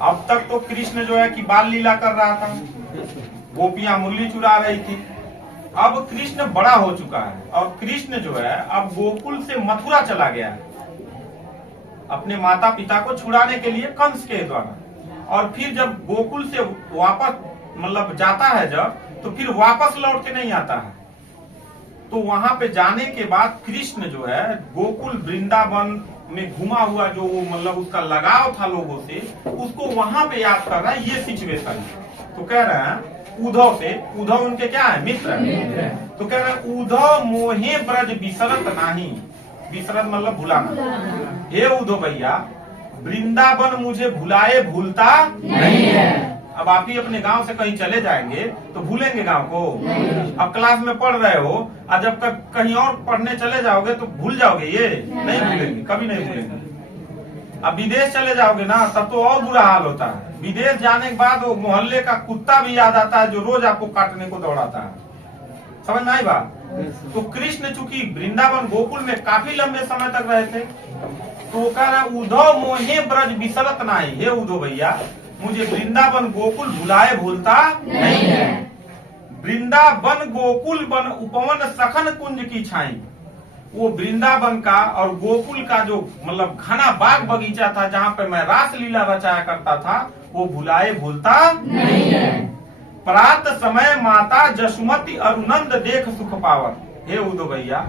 अब तक तो कृष्ण जो है कि बाल लीला कर रहा था, गोपियां मुरली चुरा रही थी। अब कृष्ण बड़ा हो चुका है और कृष्ण जो है अब गोकुल से मथुरा चला गया है अपने माता पिता को छुड़ाने के लिए कंस के द्वारा। और फिर जब गोकुल से वापस मतलब जाता है जब, तो फिर वापस लौट के नहीं आता है। तो वहां पे जाने के बाद कृष्ण जो है गोकुल वृंदावन में घुमा हुआ जो वो मतलब उसका लगाव था लोगों से, उसको वहां पे याद कर रहा है। ये सिचुएशन तो कह रहे हैं उद्धव से, उद्धव उनके क्या है, मित्र है। तो कह रहे हैं उद्धव मोहे ब्रज बिसरत नाही, बिसरत मतलब भुलाना। हे उद्धव भैया, वृंदावन मुझे भुलाए भूलता नहीं है। अब आप ही अपने गांव से कहीं चले जाएंगे तो भूलेंगे गांव को? अब क्लास में पढ़ रहे हो और जब कहीं और पढ़ने चले जाओगे तो भूल जाओगे? ये नहीं भूलेंगे, कभी नहीं भूलेंगे। अब विदेश चले जाओगे ना तब तो और बुरा हाल होता है। विदेश जाने के बाद वो मोहल्ले का कुत्ता भी याद आता है जो रोज आपको काटने को दौड़ाता है। समझ में आई बात? तो कृष्ण चूंकि वृंदावन गोकुल में काफी लंबे समय तक रहे थे, तो वो कह रहे उद्धव मोहे ब्रज बिसरत नाही। हे उद्धव भैया, मुझे वृंदावन गोकुल भुलाए भूलता नहीं है। वृंदावन गोकुल बन उपवन सखन कुंज की छाई। वो वृंदावन का और गोकुल का जो मतलब घना बाग बगीचा था जहाँ पे मैं रास लीला रचाया करता था, वो भुलाए भूलता नहीं है। प्रात समय माता जसुमती अरुनंद देख सुख पावत। हे उद्धव भैया,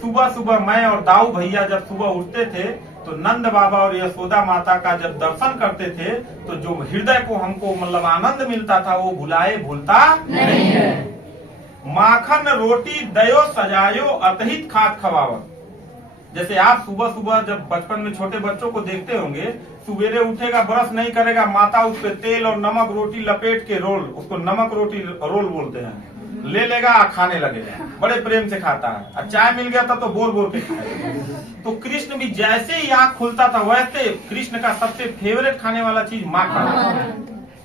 सुबह सुबह मैं और दाऊ भैया जब सुबह उठते थे तो नंद बाबा और यशोदा माता का जब दर्शन करते थे तो जो हृदय को हमको मतलब आनंद मिलता था वो भुलाए भूलता नहीं है। माखन रोटी दयो सजायो अतहित खात खवावत। जैसे आप सुबह सुबह जब बचपन में छोटे बच्चों को देखते होंगे, सवेरे उठेगा, ब्रश नहीं करेगा, माता उस पे तेल और नमक रोटी लपेट के रोल, उसको नमक रोटी रोल बोलते हैं, ले लेगा खाने लगेगा, बड़े प्रेम से खाता है। और चाय मिल गया था तो बोल बोल के खाएगा। तो कृष्ण भी जैसे ही आँख खुलता था वैसे कृष्ण का सबसे फेवरेट खाने वाला चीज माखन।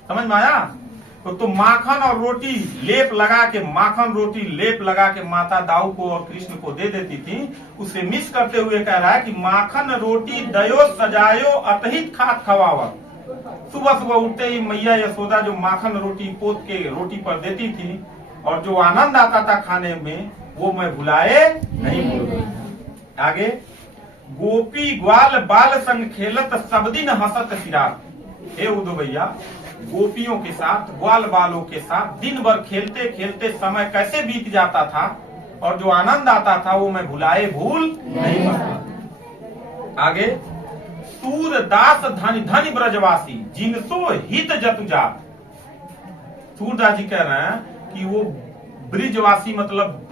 समझ में आया? तो माखन और रोटी लेप लगा के, माखन रोटी लेप लगा के माता दाऊ को और कृष्ण को दे देती थी। उसे मिस करते हुए कह रहा है कि माखन रोटी दयो सजायो अतहित खात खवावत। सुबह सुबह उठते ही मैया यशोदा जो माखन रोटी पोत के रोटी पर देती थी और जो आनंद आता था खाने में, वो मैं भुलाए नहीं भूलूंगा। आगे, गोपी ग्वाल बाल संग खेलत सब दिन हंसत सिरात। हे उद्धव भैया, गोपियों के साथ, ग्वाल बालों के साथ दिन भर खेलते खेलते समय कैसे बीत जाता था और जो आनंद आता था वो मैं भुलाए भूल नहीं सकता। आगे, सूर दास धन धन ब्रजवासी जिनसो हित जतु जात। सूरदास जी कह रहे हैं कि वो ब्रिजवासी मतलब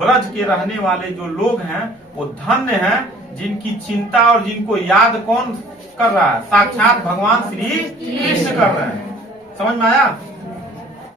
ब्रज के रहने वाले जो लोग हैं वो धन्य हैं जिनकी चिंता और जिनको याद कौन कर रहा है? साक्षात भगवान श्री कृष्ण कर रहे हैं। समझ में आया?